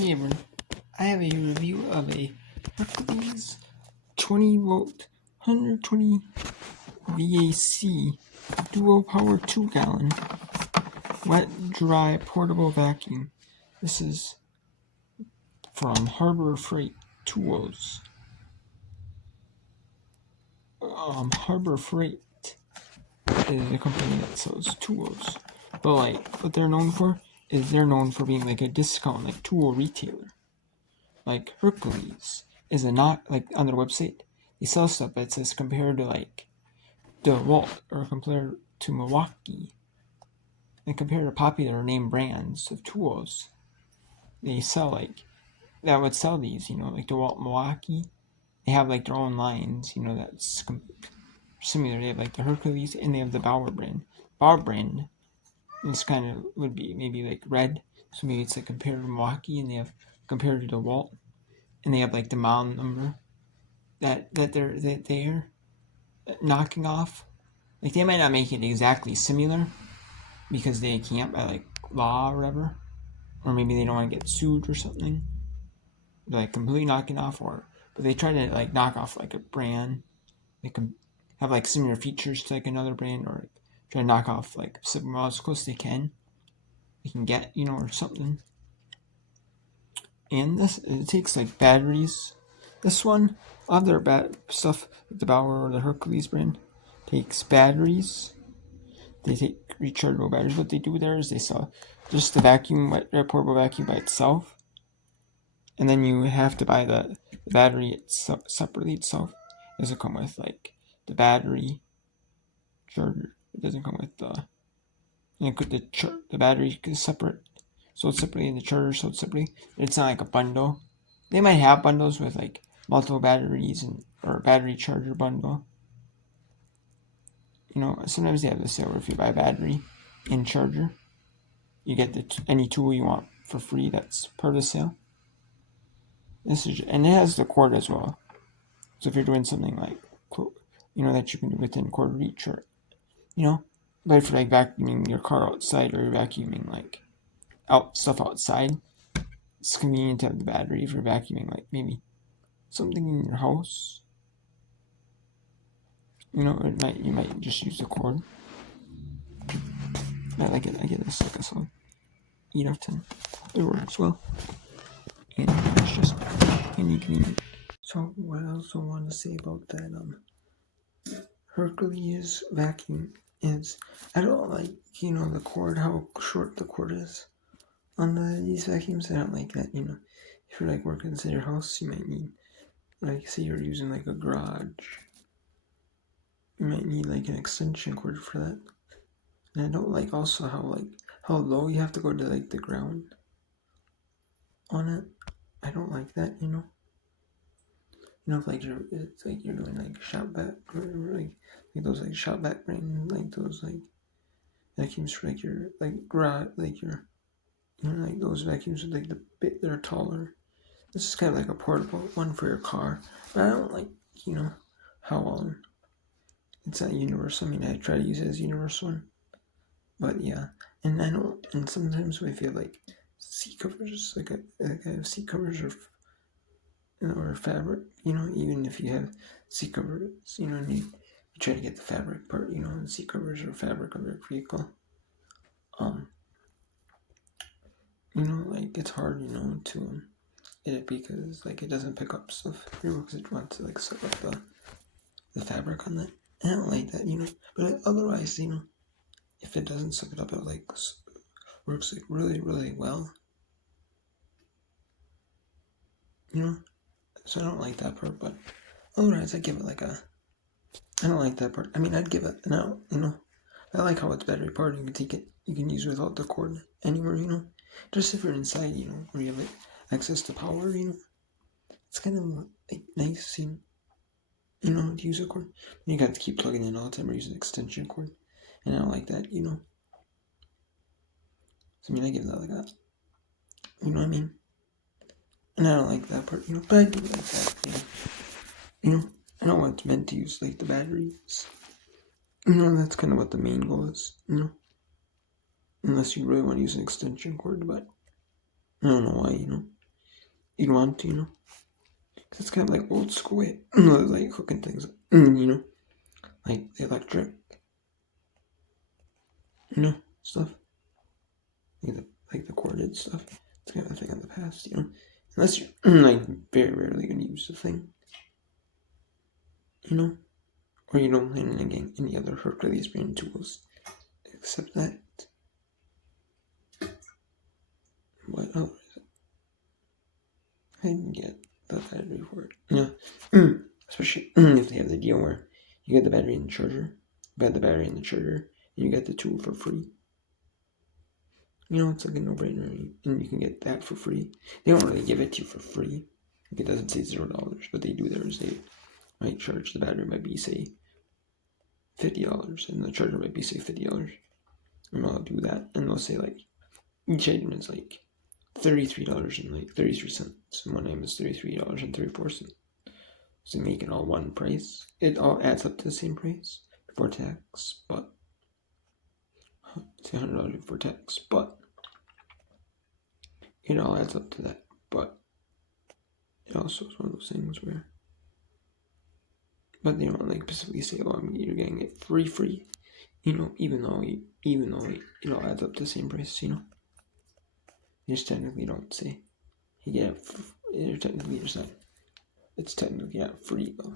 Hey everyone, I have a review of a Hercules 20 volt 120 VAC dual power 2-gallon wet dry portable vacuum. This is from Harbor Freight Tools. Harbor Freight is a company that sells tools, but like what they're known for is they're known for being like a discount like tool retailer. Like Hercules is a not like on their website they sell stuff that says compared to like DeWalt or compared to Milwaukee and compared to popular name brands of tools. They sell like that would sell these, like DeWalt, Milwaukee. They have like their own lines, that's similar. They have like the Hercules and they have the Bauer brand. Bauer brand this kind of would be maybe like red, so maybe it's like compared to Milwaukee, and they have compared to DeWalt. And they have like the model number that they're knocking off. Like they might not make it exactly similar because they can't by like law or whatever, or maybe they don't want to get sued or something. They're like completely knocking off, but they try to like knock off like a brand. They can have like similar features to like another brand, or like, try to knock off like some as close as they can get, or something. And this it takes like batteries. This one, all their stuff, like the Bauer or the Hercules brand, takes batteries. They take rechargeable batteries. What they do there is they sell just the vacuum, portable vacuum by itself, and then you have to buy the battery separately itself. It doesn't come with like the battery charger. It doesn't come with the battery is separate, sold separately, and the charger sold separately. It's not like a bundle. They might have bundles with like multiple batteries or a battery charger bundle. Sometimes they have the sale where if you buy a battery and charger, you get any tool you want for free. That's part of the sale. And it has the cord as well. So if you're doing something like, that you can do within cord reach, or, but if you're like vacuuming your car outside, or you're vacuuming like stuff outside, it's convenient to have the battery if you're vacuuming like maybe something in your house. You might just use the cord. I like it. I get this like a solid 8 out of 10. It works well. And it's just convenient. So what I also want to say about that Hercules vacuum is I don't like the cord, how short the cord is on these vacuums. I don't like that. If you're like working inside your house, you might need, like, say you're using like a garage, you might need like an extension cord for that. And I don't like also how low you have to go to like the ground on it. I don't like that. If like it's like you're doing like shop vac, or like those like shop vac brain, like those like vacuums for like your like garage, like your like those vacuums with like the bit that are taller. This is kind of like a portable one for your car, but I don't like how it's not universal. I mean, I try to use it as a universal one, but yeah, and I don't. And sometimes I feel like seat covers, like I have seat covers or fabric, even if you have seat covers, and you try to get the fabric part, the seat covers or fabric of your vehicle. Like it's hard, to get it because like it doesn't pick up stuff because it wants to like suck up the fabric on that. I don't like that, but otherwise, if it doesn't suck it up, it like works like really, really well. So I don't like that part, but otherwise I give it like I don't like that part. I mean, I'd give it an out, I like how it's battery powered. You can take it, you can use without the cord anywhere, just if you're inside, where you have like access to power, it's kind of like nice, to use a cord. You got to keep plugging in all the time or use an extension cord, and I don't like that, So I mean, I give that like that, you know what I mean? And I don't like that part, but I do like that, I know what it's meant to use, like the batteries. That's kind of what the main goal is, Unless you really want to use an extension cord, but I don't know why, you'd want to, you know. Cause it's kind of like old school way, like hooking things, you know, like the electric, you know, stuff, like the corded stuff. It's kind of a thing of the past, you know. Unless you're like very rarely gonna use the thing, you know, or you don't plan on getting any other Hercules brand tools except that. What else? I didn't get the battery for it. Yeah, especially if they have the deal where you get the battery and the charger, you got the battery and the charger, and you get the tool for free. You know, it's like a no-brainer, and you can get that for free. They don't really give it to you for free. Like, it doesn't say $0, but they do there. They might charge the battery might be say $50, and the charger might be say $50. And I'll do that, and they'll say like each item is like $33 and like 33 cents. And one item is $33.34. So they make it all one price. It all adds up to the same price before tax, but it's $100 before tax, but it all adds up to that. But it also is one of those things where, but they don't like specifically say, "Oh, you're getting it free," you know, even though it all adds up to the same price, you know. They just technically don't say you get it. Technically, it's not. It's technically not free though.